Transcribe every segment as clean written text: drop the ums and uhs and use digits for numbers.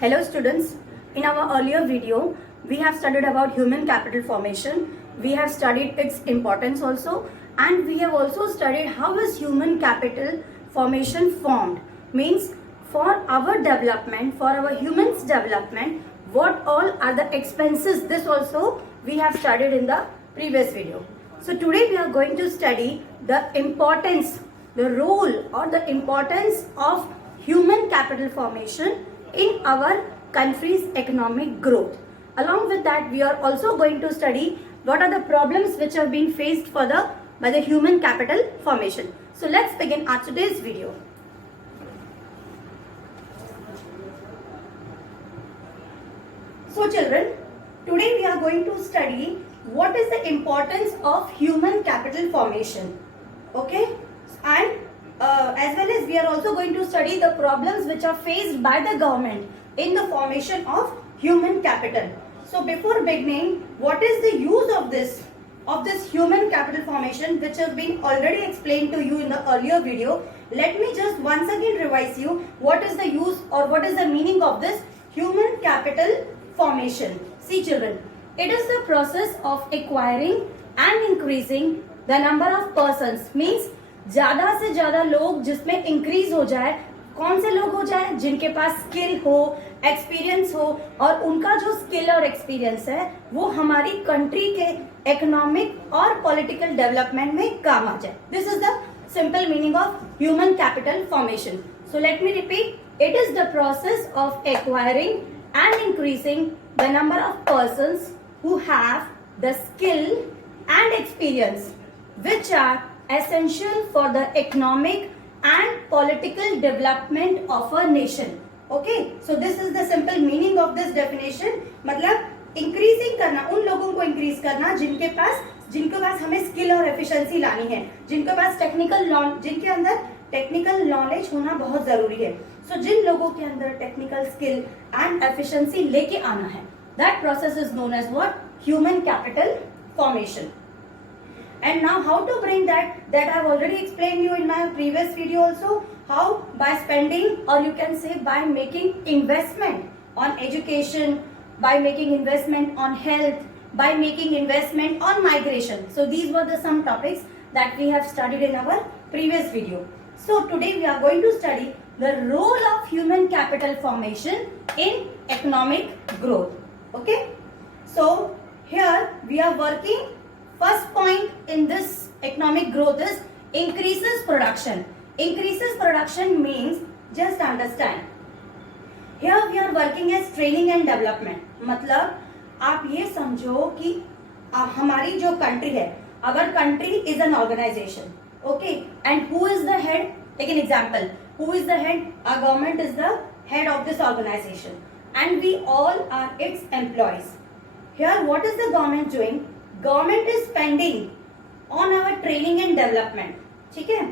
Hello students, in our earlier video, we have studied about human capital formation. We have studied its importance also, and we have also studied how is human capital formation formed. Means for our development, for our humans development, what all are the expenses, this also we have studied in the previous video. So today we are going to study the importance, the role or the importance of human capital formation in our country's economic growth. Along with that, we are also going to study what are the problems which have been faced by the human capital formation. So let's begin our today's video. So children, today we are going to study what is the importance of human capital formation. Okay, and as well as we are also going to study the problems which are faced by the government in the formation of human capital. So before beginning, what is the use of this human capital formation, which have been already explained to you in the earlier video? Let me just once again revise you what is the use or what is the meaning of this human capital formation. See children, it is the process of acquiring and increasing the number of persons. Means ज्यादा से ज्यादा लोग जिसमें increase हो जाए. कौन से लोग हो जाए? जिनके पास स्किल हो, एक्सपीरियंस हो, और उनका जो स्किल और एक्सपीरियंस है वो हमारी कंट्री के इकोनॉमिक और पॉलिटिकल डेवलपमेंट में काम आ जाए. This is the simple meaning of human capital formation. So let me repeat, it is the process of acquiring and increasing the number of persons who have the skill and experience which are essential for the economic and political development of a nation. Okay, so this is the simple meaning of this definition. मतलब increasing करना, उन लोगों को increase करना जिनके पास हमें skill और efficiency लानी है, जिनके पास जिनके अंदर technical knowledge होना बहुत जरूरी है. So जिन लोगों के अंदर technical skill and efficiency लेके आना है, that process is known as what? Human capital formation. And now how to bring that I've already explained you in my previous video also. How? By spending, or you can say by making investment on education, by making investment on health, by making investment on migration. So these were the some topics that we have studied in our previous video. So today we are going to study the role of human capital formation in economic growth. Okay. So here we are working. First point in this economic growth is increases production. Increases production means, just understand, here we are working as training and development. मतलब आप ये समझो कि हमारी जो country है, our country is an organization, okay, and who is the head? Take an example. Who is the head? Our government is the head of this organization, and we all are its employees. Here, what is the government doing? Government is spending on our training and development. ठीक है?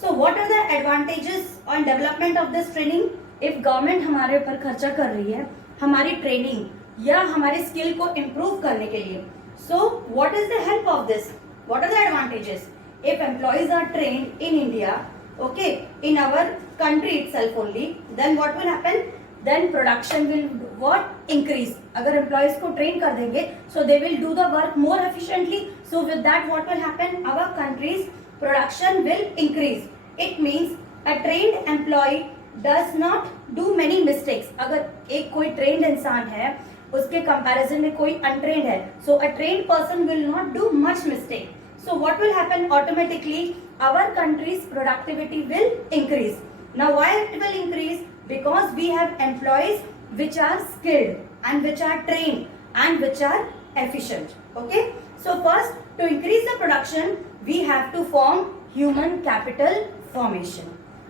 So what are the advantages on development of this training? If government हमारे ऊपर खर्चा कर रही है हमारी training या हमारे स्किल को इम्प्रूव करने के लिए, so what is the help of this? What are the advantages? If employees are trained in India, okay, in our country itself only, then what will happen? Then production will what? Increase. अगर employees को train कर देंगे, so they will do the work more efficiently. So with that what will happen? Our country's production will increase. It means a trained employee does not do many mistakes. अगर एक कोई trained इंसान है, उसके comparison में कोई untrained है, so a trained person will not do much mistake. So what will happen? Automatically our country's productivity will increase. Now why it will increase? Because we have employees which are skilled and which are trained and which are efficient. Okay, so first, to increase the production we have to form human capital formation.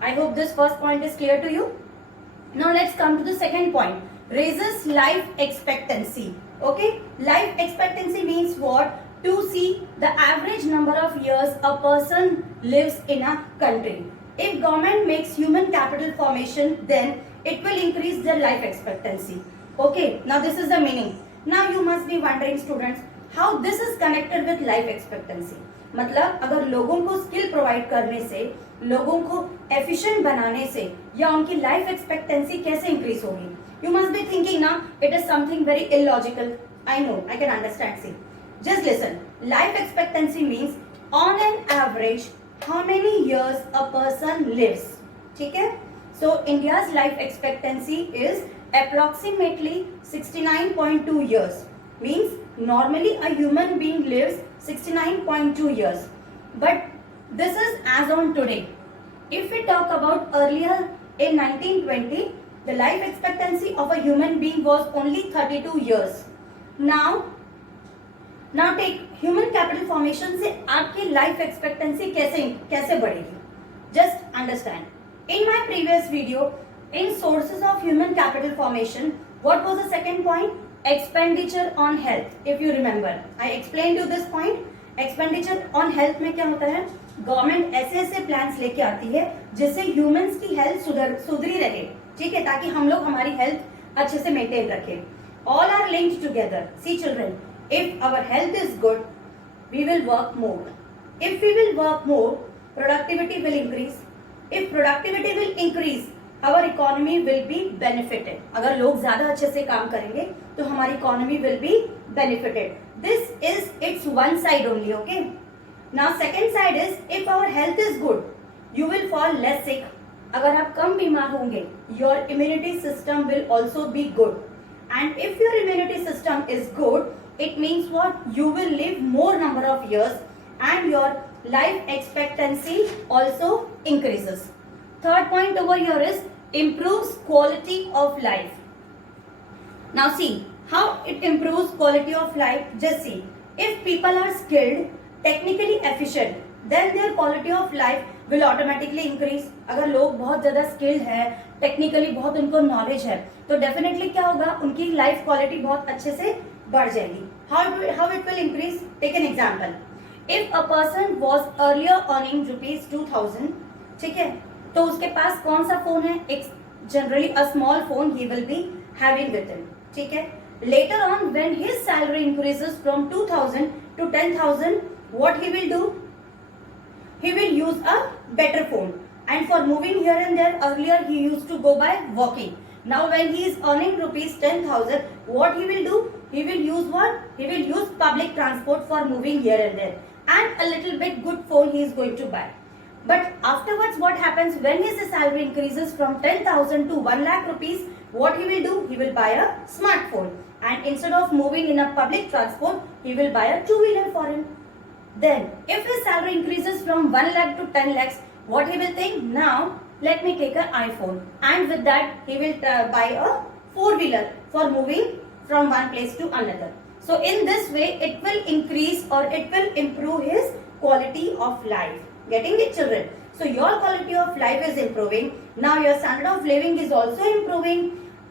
I hope this first point is clear to you. Now let's come to the second point. Raises life expectancy. Okay, life expectancy means what? To see the average number of years a person lives in a country. If government makes human capital formation, then it will increase their life expectancy. Okay, now this is the meaning. Now you must be wondering, students, how this is connected with life expectancy. मतलब अगर लोगों को skill provide करने से, लोगों को efficient बनाने से, या उनकी लाइफ एक्सपेक्टेंसी कैसे इंक्रीज होगी। यू मस्ट बी थिंकिंग ना it is something very illogical. I know, I can understand. See, just listen, life expectancy means on an average how many years a person lives. ठीक है, so India's life expectancy is approximately 69.2 years. Means normally a human being lives 69.2 years. But this is as on today. If we talk about earlier in 1920, the life expectancy of a human being was only 32 years. Now take human capital formation से आपकी life expectancy कैसे बढ़ेगी? Just understand. In my previous video, in sources of human capital formation, what was the second point? Expenditure on health. If you remember, I explained you this point. Expenditure on health में क्या होता है? Government ऐसे plans लेके आती है जिससे humans की हेल्थ सुधरी रहे, ठीक है, ताकि हम लोग हमारी हेल्थ अच्छे से मेंटेन रखें. All are linked together. See children, if our health is good, we will work more. If we will work more, productivity will increase. If productivity will increase, our economy will be benefited. अगर लोग ज्यादा अच्छे से काम करेंगे तो हमारी economy will be benefited. This is its one side only, okay? Now second side is if our health is good, you will fall less sick. अगर आप कम बीमार होंगे, your immunity system will also be good. And if your immunity system is good, it means what? You will live more number of years and your life expectancy also increases. Third point over here is improves quality of life. Now see how it improves quality of life. Just see, if people are skilled, technically efficient, then their quality of life will automatically increase. अगर लोग बहुत ज्यादा skilled है, technically बहुत उनको knowledge है, तो definitely क्या होगा, उनकी life quality बहुत अच्छे से बढ़ जाएगी. How it will increase? Take an example. If a person was earlier earning rupees 2000, ठीक है, तो उसके पास कौन सा फोन है? एक generally a small phone he will be having with him, ठीक है. Later on when his salary increases from 2000 to 10,000, what he will do? He will use a better phone, and for moving here and there, earlier he used to go by walking. Now when he is earning rupees 10,000, what he will do? He will use what? He will use public transport for moving here and there, and a little bit good phone he is going to buy. But afterwards, what happens when his salary increases from 10,000 to 1 lakh rupees? What he will do? He will buy a smartphone, and instead of moving in a public transport, he will buy a two-wheeler for him. Then, if his salary increases from 1 lakh to 10 lakhs, what he will think? Now, let me take an iPhone, and with that, he will buy a four-wheeler for moving from one place to another. So, in this way, it will increase or it will improve his quality of life. Getting it, children? So your quality of life is improving. Now your standard of living is also improving.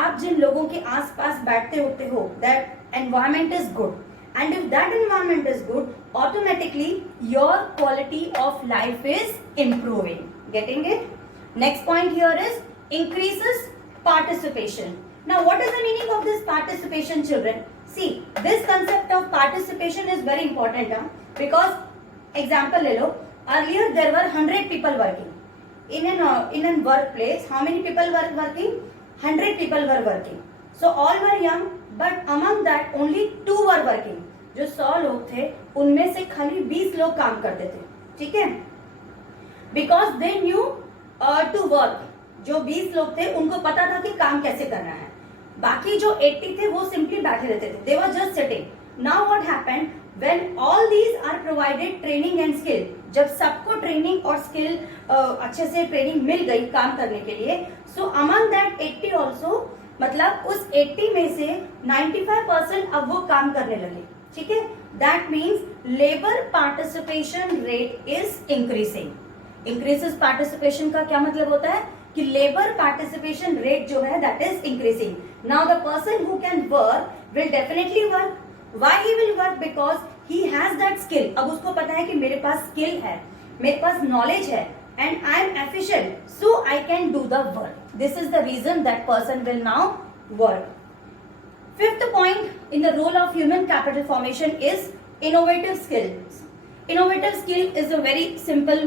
आप जिन लोगों के आसपास बैठते होते हो, that environment is good, and if that environment is good, automatically your quality of life is improving. Getting it? Next point here is increases participation. Now what is the meaning of this participation, children? See, this concept of participation is very important, because example ले लो. Earlier there were 100 people working in a workplace. How many people were working? 100 people were working. So all were young, but among that only 2 were working. जो 100 लोग थे उनमें से खाली 20 लोग काम करते थे, ठीक है, because they knew to work. जो 20 लोग थे उनको पता था कि काम कैसे करना है. बाकी जो 80 थे वो सिंपली बैठे रहते थे. They were just sitting. Now what happened? When all these are provided training and skill, जब सबको ट्रेनिंग और स्किल अच्छे से ट्रेनिंग मिल गई काम करने के लिए, सो अमंग दैट 80 ऑल्सो, मतलब उस 80 में से 95% अब वो काम करने लगे, ठीक है. That means labour participation rate is increasing. Increases participation का क्या मतलब होता है कि लेबर पार्टिसिपेशन रेट जो है that is increasing. Now the person who can work will definitely work. Why he will work? Because he has that skill. अब उसको पता है कि मेरे पास skill है, मेरे पास knowledge है, and I am efficient, so I can do the work. This is the reason that person will now work. Fifth point in the role of human capital formation is innovative skills. Innovative skill is a very simple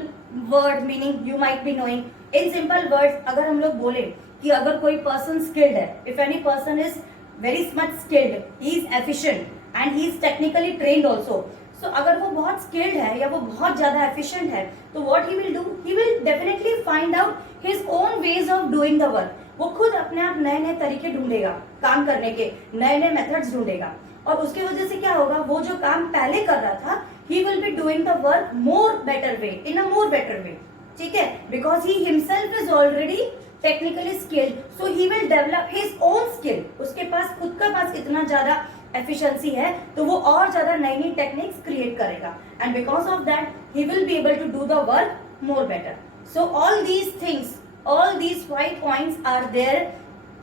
word meaning you might be knowing. In simple words, अगर हम लोग बोले कि अगर कोई person skilled है, if any person is very much skilled, he is efficient and he is technically trained also. So अगर वो बहुत skilled है या वो बहुत ज्यादा efficient है, तो what he will do? He will definitely find out his own ways of doing the work. वो खुद अपने आप नए नए तरीके ढूंढेगा काम करने के, नए नए मेथड्स ढूंढेगा और उसकी वजह से क्या होगा, वो जो काम पहले कर रहा था he will be doing the work more better way, in a more better way. ठीक है, because he himself is already technically skilled, so he will develop his own skill. उसके पास खुद का पास इतना ज्यादा एफिशिएंसी है तो वो और ज्यादा नई नई टेक्निक्स क्रिएट करेगा and because of that he will be able to do the work more better. So all these things, all these 5 points are there,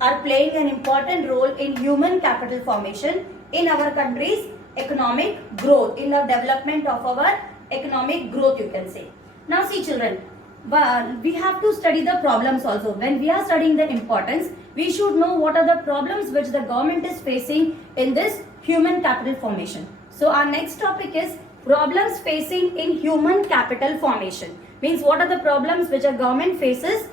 are playing an important role in human capital formation in our country's economic growth, in the development of our economic growth, you can say. Now see children, we have to study the problems also. When we are studying the importance, we should know what are the problems which the government is facing in this human capital formation. So our next topic is problems facing in human capital formation. Means what are the problems which a government faces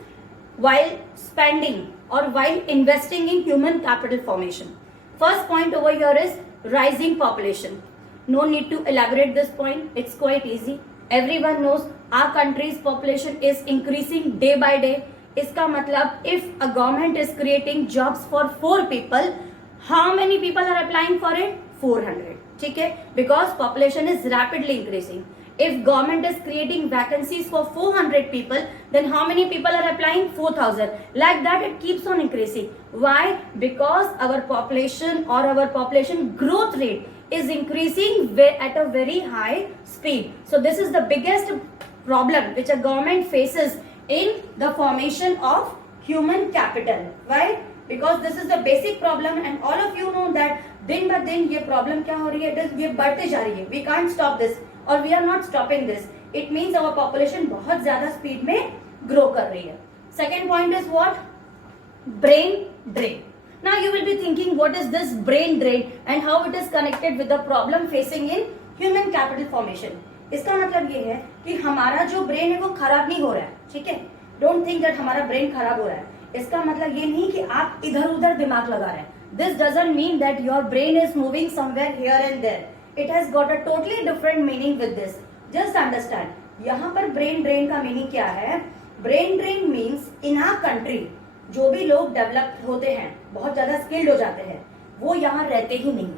while spending or while investing in human capital formation. First point over here is rising population. No need to elaborate this point, it's quite easy. Everyone knows our country's population is increasing day by day. इसका मतलब if a government is creating jobs for 4 people, how many people are applying for it? 400. ठीक है, because population is rapidly increasing. If government is creating vacancies for 400 people, then how many people are applying? 4,000. Like that it keeps on increasing. Why? Because our population or our population growth rate is increasing at a very high speed. So this is the biggest problem which a government faces in the formation of human capital. Why? Because this is the basic problem and all of you know that दिन ब दिन ये problem क्या हो रही है, ये बढ़ते जा रही है. We can't stop this और we are not stopping this. It means our population बहुत ज्यादा स्पीड में ग्रो कर रही है. Second point is what? Brain drain. Now you will be thinking what is this brain drain and how it is connected with the problem facing in human capital formation. इसका मतलब ये है कि हमारा जो ब्रेन है वो खराब नहीं हो रहा है. ठीक है, डोंट थिंक दैट हमारा ब्रेन खराब हो रहा है. इसका मतलब ये नहीं कि आप इधर उधर दिमाग लगा रहे हैं. This doesn't mean that your brain is moving somewhere here and there. It has got a totally different meaning with this. Just understand. यहाँ पर brain drain का meaning क्या है? Brain drain means in our country जो भी लोग develop होते हैं, बहुत ज्यादा स्किल्ड हो जाते हैं, वो यहाँ रहते ही नहीं.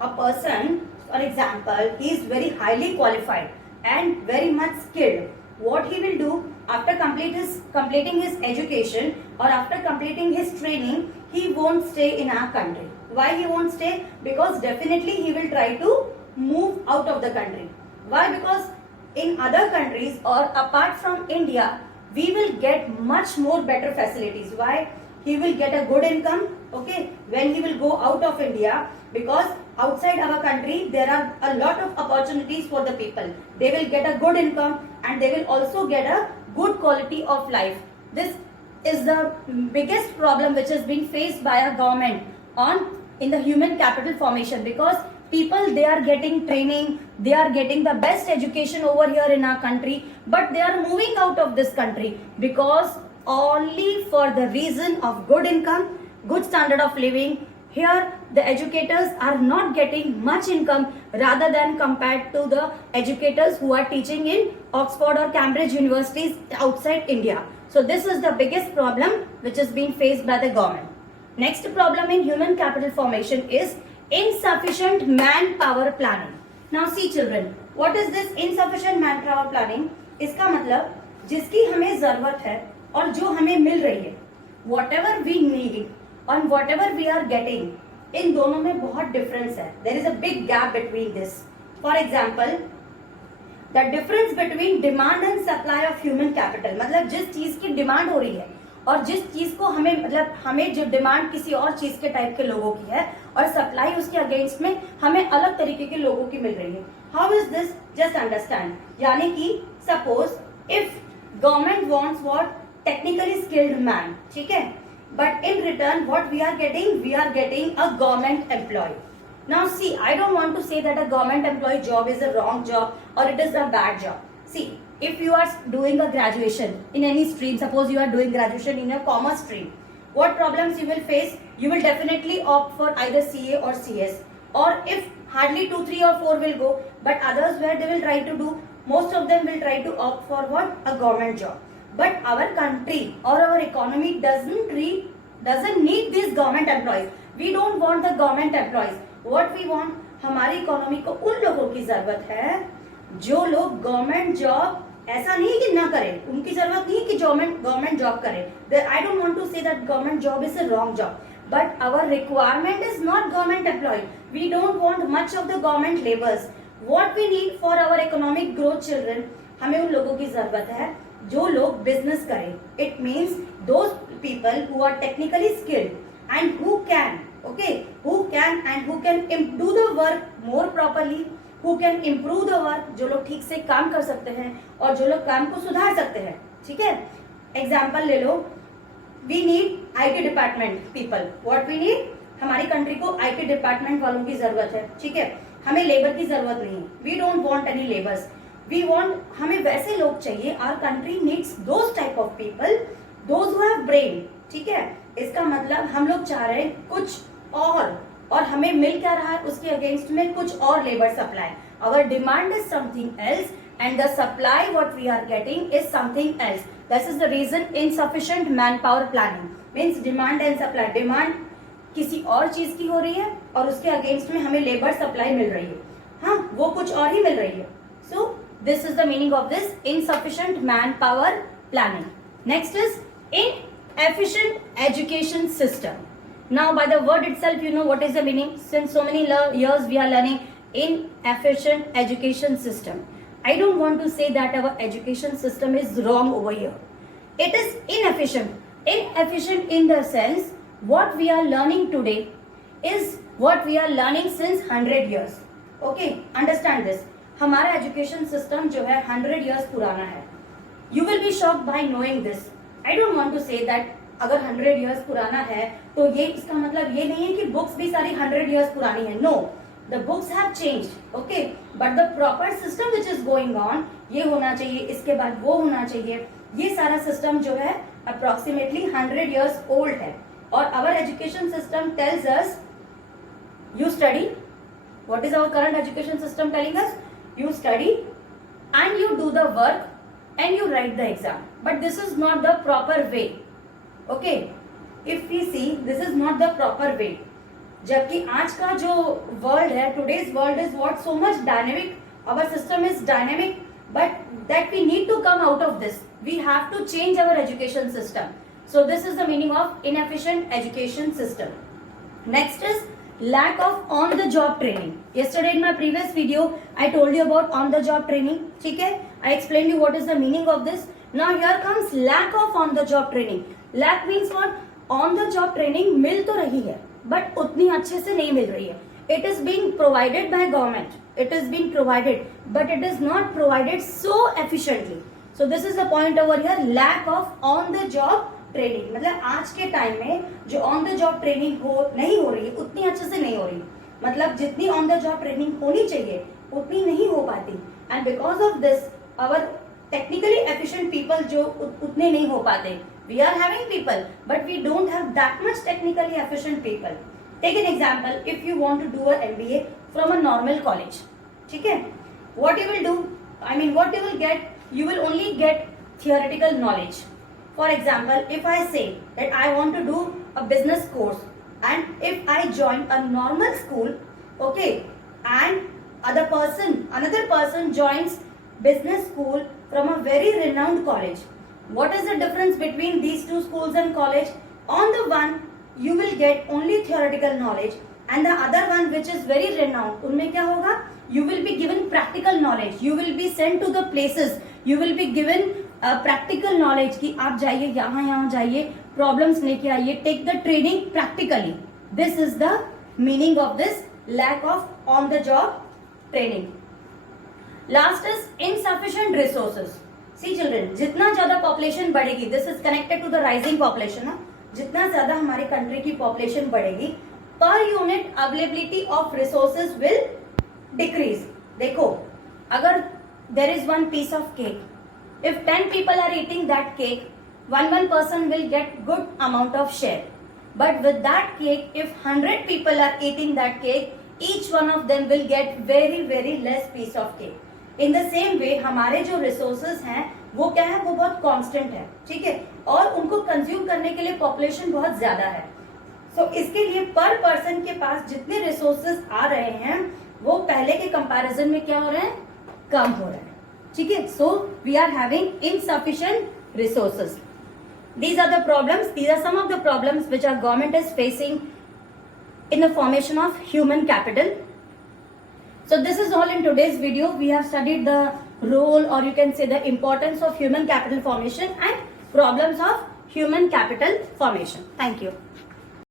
A person, for example, he is very highly qualified and very much skilled. What he will do after completing his education or after completing his training, he won't stay in our country. Why he won't stay? Because definitely he will try to move out of the country. Why? Because in other countries or apart from India, we will get much more better facilities. Why? He will get a good income, okay, when he will go out of India, because outside our country there are a lot of opportunities for the people. They will get a good income and they will also get a good quality of life. This is the biggest problem which is being faced by a government in the human capital formation, because people, they are getting training, they are getting the best education over here in our country, but they are moving out of this country because only for the reason of good income, good standard of living. Here the educators are not getting much income rather than compared to the educators who are teaching in Oxford or Cambridge universities outside India. So this is the biggest problem which is being faced by the government. Next problem in human capital formation is insufficient manpower planning. Now see children, what is this insufficient manpower planning? इसका मतलब जिसकी हमें जरूरत है और जो हमें मिल रही है, whatever we need and whatever we are getting, इन दोनों में बहुत difference है. There is a big gap between this. For example, the difference between demand and supply of human capital, मतलब जिस चीज की डिमांड हो रही है और जिस चीज को हमें, मतलब हमें जो डिमांड किसी और चीज के टाइप के लोगों की है और सप्लाई उसके अगेंस्ट में हमें अलग तरीके के लोगों की मिल रही है. How is this? Just understand. यानी कि suppose if government wants what? Technically skilled man. ठीक है, but in return what we are getting a government employee. Now see, I don't want to say that a government employee job is a wrong job or it is a bad job. See, if you are doing a graduation in any stream, suppose you are doing graduation in a commerce stream, what problems you will face? You will definitely opt for either CA or CS, or if hardly 2, 3 or 4 will go, but others where they will try to do, most of them will try to opt for what? A government job. But our country or our economy doesn't need these government employees. We don't want the government employees. What we want, हमारी economy को उन लोगों की जरूरत है जो लोग government job, ऐसा नहीं कि ना करें, उनकी जरूरत नहीं कि गवर्नमेंट जॉब करें. I don't want to say that government job is a wrong job, but our requirement is not government employ. We don't want much of the government labours. What we need for our economic growth children, हमें उन लोगों की जरूरत है जो लोग business करें. It means those people who are technically skilled and who can do the work more properly, who can improve the work, जो लोग ठीक से काम कर सकते हैं और जो लोग काम को सुधार सकते हैं. ठीक है, एग्जाम्पल ले लो. We need IT department people. What we need, हमारी कंट्री को IT डिपार्टमेंट वालों की जरूरत है. ठीक है, हमें लेबर की जरूरत नहीं. We don't want any labours. We want, हमें वैसे लोग चाहिए. Our country needs those type of people, those who have brain. ठीक है, इसका मतलब हम लोग चाह रहे हैं कुछ और हमें मिल क्या रहा है, उसके अगेंस्ट में कुछ और labour supply. Our demand is something else and the supply what we are getting is something else. This is the reason insufficient man power planning. Means demand and supply. Demand किसी और चीज की हो रही है और उसके अगेंस्ट में हमें लेबर सप्लाई मिल रही है. हाँ, वो कुछ और ही मिल रही है. So this is the meaning of this insufficient man power planning. Next is inefficient education system. Now by the word itself you know what is the meaning. Since so many years we are learning inefficient education system. I don't want to say that our education system is wrong over here. It is inefficient. Inefficient in the sense what we are learning today is what we are learning since 100 years. Okay, understand this. हमारा education system जो है 100 years पुराना है. You will be shocked by knowing this. I don't want to say that अगर 100 years पुराना है तो ये इसका मतलब ये नहीं है कि बुक्स भी सारी 100 years पुरानी है. No, the books have changed. Okay, but the proper system which is going on, ये होना चाहिए, इसके बाद वो होना चाहिए. ये सारा सिस्टम जो है अप्रोक्सीमेटली 100 years ओल्ड है. और our education system tells us you study. What is our current education system telling us? You study and you do the work and you write the exam. But this is not the proper way. Okay, if we see, this is not the proper way. जबकि आज का जो world है, today's world is what so much dynamic. Our system is dynamic, but that we need to come out of this. We have to change our education system. So this is the meaning of inefficient education system. Next is lack of on the job training. Yesterday in my previous video I told you about on the job training. ठीक है, I explained you what is the meaning of this. Now here comes lack of on the job training. Lack means what? On the job training मिल तो रही है but उतनी अच्छे से नहीं मिल रही है. It is being provided by government. It is being provided but it is not provided so efficiently. So this is the point over here, lack of on the job training. मतलब आज के time में जो on the job training नहीं हो रही है, उतनी अच्छे से नहीं हो रही. मतलब जितनी ऑन द जॉब ट्रेनिंग होनी चाहिए उतनी नहीं हो पाती. And because of this our technically efficient people जो उतने नहीं हो पाते. We are having people but we don't have that much technically efficient people. Take an example. If you want to do a MBA from a normal college, ठीक है, what you will do, I mean what you will get, you will only get theoretical knowledge. For example, if I say that I want to do a business course and if I join a normal school, okay, and another person joins business school from a very renowned college, what is the difference between these two schools and college? On the one you will get only theoretical knowledge and the other one which is very renowned, उनमें क्या होगा? You will be given practical knowledge. You will be sent to the places. You will be given practical knowledge कि आप जाइए यहाँ जाइए, problems लेके आइए, take the training practically. This is the meaning of this lack of on the job training. Last is insufficient resources. See children, जितना ज्यादा population बढ़ेगी, this is connected to the rising population. जितना ज्यादा हमारी country की population बढ़ेगी, per unit availability of resources will decrease. देखो, अगर there is one piece of cake, if 10 people are eating that cake, one person will get good amount of share. But with that cake, if 100 people are eating that cake, each one of them will get very less piece of cake. In the same way, हमारे जो resources हैं वो क्या है, वो बहुत constant है, ठीक है, और उनको consume करने के लिए population बहुत ज्यादा है. So इसके लिए per person के पास जितने resources आ रहे हैं वो पहले के comparison में क्या हो रहे हैं, कम हो रहे हैं, ठीक है. So we are having insufficient resources. These are the problems. These are some of the problems which our government is facing in the formation of human capital. So this is all in today's video. We have studied the role, or you can say the importance of human capital formation and problems of human capital formation. Thank you.